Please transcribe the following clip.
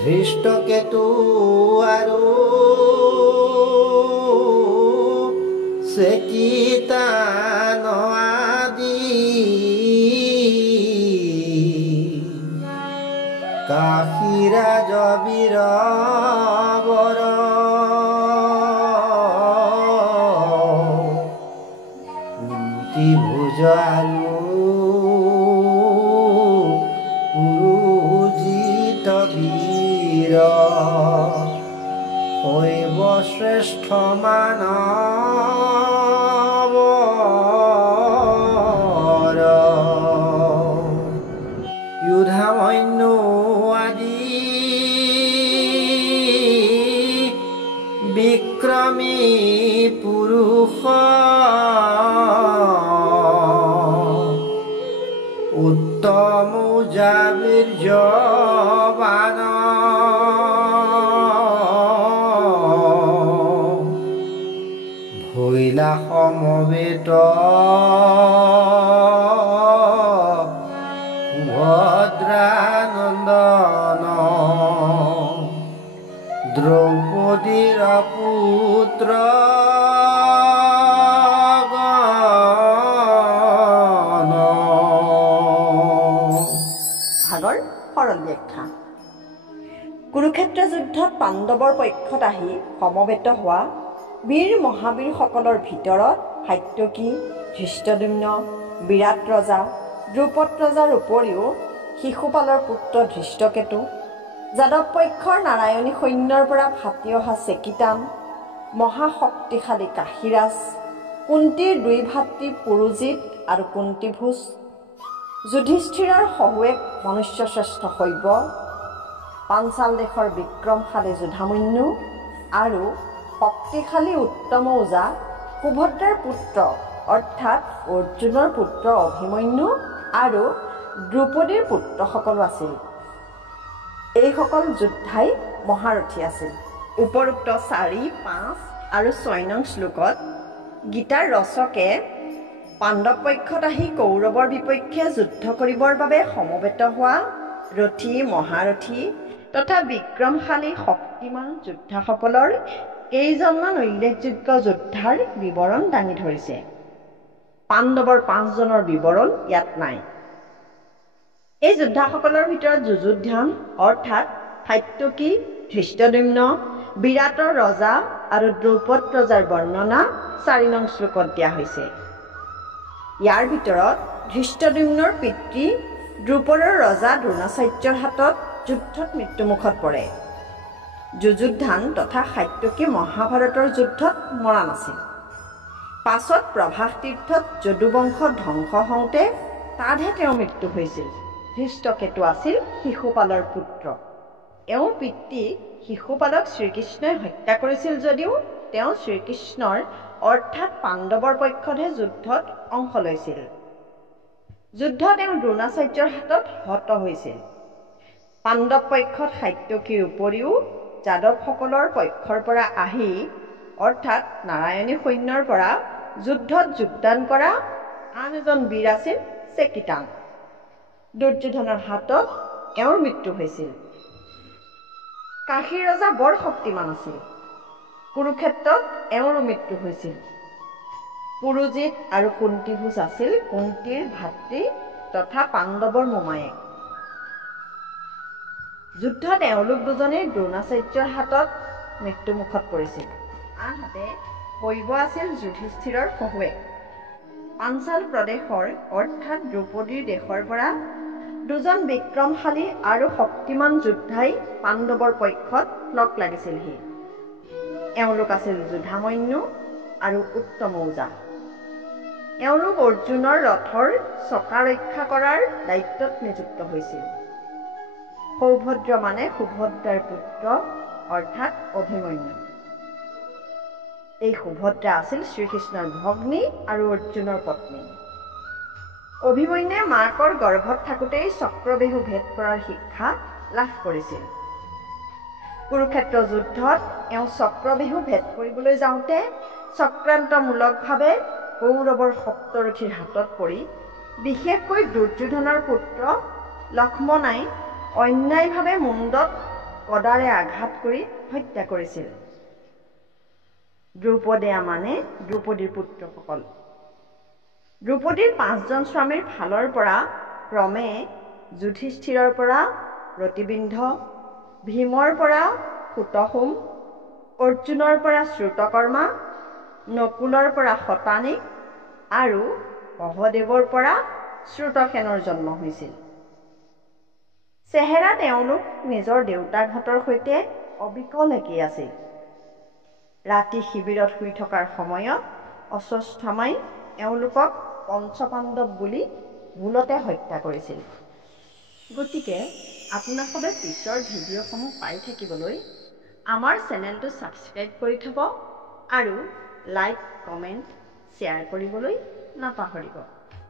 ধৃষ্টকেতু আৰু চেকিতান আদি কাশীৰাজ বীৰবৰ কুন্তি ভুজ আৰু পুৰুজিত বীৰ শৈব শ্ৰেষ্ঠ মানৱ যুধামন্যু আদি বিক্ৰমী পুৰুষ উত্তম বীৰ্যৱান ভৈলা সমবেত সুভদ্ৰানন্দন দ্ৰৌপদীৰ পুত্ৰ ভাগৰ সৰল ব্যাখ্যা। কুৰুক্ষেত্ৰ যুদ্ধত পাণ্ডৱৰ পক্ষত আহি সমবেত হোৱা বীৰ মহাবীৰসকলৰ ভিতৰত সাত্যকী, ধৃষ্টদ্যুম্ন, বিৰাট ৰজা, দ্ৰুপদ ৰজাৰ উপৰিও শিশুপালৰ পুত্ৰ ধৃষ্টকেতু, যাদৱ পক্ষৰ নাৰায়ণী সৈন্যৰ পৰা ফাটি অহা চেকিতান, মহাশক্তিশালী কাশীৰাজ, কুন্তীৰ দুই ভাতৃ পুৰুজিত আৰু কুন্তীভোজ, যুধিষ্ঠিৰৰ শহুৱেক মনুষ্যশ্ৰেষ্ঠ শৈব, পাঞ্চাল দেশৰ বিক্ৰমশালী যুধামন্যু আৰু শক্তিশালী উত্তম ওজা সুভদ্ৰাৰ পুত্ৰ অৰ্থাৎ অৰ্জুনৰ পুত্ৰ অভিমন্যু আৰু দ্ৰৌপদীৰ পুত্ৰসকলো আছিল। এইসকল যোদ্ধাই মহাৰথী আছিল। উপৰোক্ত 4, 5 আৰু 6 নং শ্লোকত গীতাৰ ৰচকে পাণ্ডৱ পক্ষত আহি কৌৰৱৰ বিপক্ষে যুদ্ধ কৰিবৰ বাবে সমবেত হোৱা ৰথী, মহাৰথী তথা বিক্ৰমশালী শক্তিমান যোদ্ধাসকলৰ কেইজনমান উল্লেখযোগ্য যোদ্ধাৰ বিৱৰণ দাঙি ধৰিছে। পাণ্ডৱৰ 5 জনৰ বিৱৰণ ইয়াত নাই। এই যোদ্ধাসকলৰ ভিতৰত যুযুধান অৰ্থাৎ সাত্যকী, ধৃষ্টদ্যুম্ন, বিৰাটৰ ৰজা আৰু দ্ৰৌপদ ৰজাৰ বৰ্ণনা 4 নং শ্লোকত দিয়া হৈছে। ইয়াৰ ভিতৰত ধৃষ্টদ্যুম্নৰ পিতৃ দ্ৰুপদৰ ৰজা দ্ৰোণাচাৰ্যৰ হাতত যুদ্ধত মৃত্যুমুখত পৰে। যুযুধান তথা সাত্যকী মহাভাৰতৰ যুদ্ধত মৰা নাছিল। পাছত প্ৰভাস তীৰ্থত যদুবংশ ধ্বংস হওঁতে তাতহে তেওঁৰ মৃত্যু হৈছিল। ধৃষ্টকেতু আছিল শিশুপালৰ পুত্ৰ। এওঁৰ পিতৃ শিশুপালক শ্ৰীকৃষ্ণই হত্যা কৰিছিল যদিও তেওঁ শ্ৰীকৃষ্ণৰ অৰ্থাৎ পাণ্ডৱৰ পক্ষতহে যুদ্ধত অংশ লৈছিল। যুদ্ধত তেওঁ দ্ৰোণাচাৰ্যৰ হাতত হত হৈছিল। পাণ্ডৱ পক্ষত সাত্যকীৰ উপৰিও যাদৱসকলৰ পক্ষৰ পৰা আহি অৰ্থাৎ নাৰায়ণী সৈন্যৰ পৰা যুদ্ধত যোগদান কৰা আন এজন বীৰ আছিল চেকিতান। দুৰ্যোধনৰ হাতত এওঁৰ মৃত্যু হৈছিল। কাশীৰ ৰজা বৰ শক্তিমান আছিল। কুৰুক্ষেত্ৰত এওঁৰো মৃত্যু হৈছিল। পুৰুজিত আৰু কুন্তীভোজ আছিল কুন্তীৰ ভাতৃ তথা পাণ্ডৱৰ মোমায়েক। যুদ্ধত এওঁলোক দুজনেই দ্ৰোণাচাৰ্যৰ হাতত মৃত্যুমুখত পৰিছিল। আনহাতে শৈব আছিল যুধিষ্ঠিৰৰ শহুৱেক। পাঞ্চাল প্ৰদেশৰ অৰ্থাৎ দ্ৰৌপদীৰ দেশৰ পৰা 2জন বিক্ৰমশালী আৰু শক্তিমান যোদ্ধাই পাণ্ডৱৰ পক্ষত লগ লাগিছিলহি। এওঁলোক আছিল যুধামন্যু আৰু উত্তম ওজা। এওঁলোক অৰ্জুনৰ ৰথৰ চকা ৰক্ষা কৰাৰ দায়িত্বত নিযুক্ত হৈছিল। সৌভদ্ৰ মানে সুভদ্ৰাৰ পুত্ৰ অৰ্থাৎ অভিমন্যু। এই সুভদ্ৰা আছিল শ্ৰীকৃষ্ণৰ ভগ্নী আৰু অৰ্জুনৰ পত্নী। অভিমন্যুৱে মাকৰ গৰ্ভত থাকোঁতেই চক্ৰবেহু ভেদ কৰাৰ শিক্ষা লাভ কৰিছিল। কুৰুক্ষেত্ৰ যুদ্ধত এওঁ চক্ৰবেহু ভেদ কৰিবলৈ যাওঁতে চক্ৰান্তমূলকভাৱে কৌৰৱৰ সপ্তৰথীৰ হাতত পৰি বিশেষকৈ দুৰ্যোধনৰ পুত্ৰ লক্ষ্মণাই অন্যায়ভাৱে মুণ্ডত গদাৰে আঘাত কৰি হত্যা কৰিছিল। দ্ৰৌপদীয়া মানে দ্ৰৌপদীৰ পুত্ৰসকল। দ্ৰৌপদীৰ 5জন স্বামীৰ ফালৰ পৰা ক্ৰমে যুধিষ্ঠিৰৰ পৰা ৰতিবিন্ধ, ভীমৰ পৰা সুতসোম, অৰ্জুনৰ পৰা শ্ৰুতকৰ্মা, নকুলৰ পৰা শতানিক আৰু সহদেৱৰ পৰা শ্ৰুতসেনৰ জন্ম হৈছিল। চেহেৰা তেওঁলোক নিজৰ দেউতাকহঁতৰ সৈতে অবিকল একেই আছিল। ৰাতি শিবিৰত শুই থকাৰ সময়ত অশ্বত্থামাই এওঁলোকক পঞ্চপাণ্ডৱ বুলি ভুলতে হত্যা কৰিছিল। গতিকে আপোনালোকে পিছৰ ভিডিঅ'সমূহ পাই থাকিবলৈ আমাৰ চেনেলটো ছাবস্ক্ৰাইব কৰি থ'ব আৰু লাইক, কমেণ্ট, শ্বেয়াৰ কৰিবলৈ নাপাহৰিব।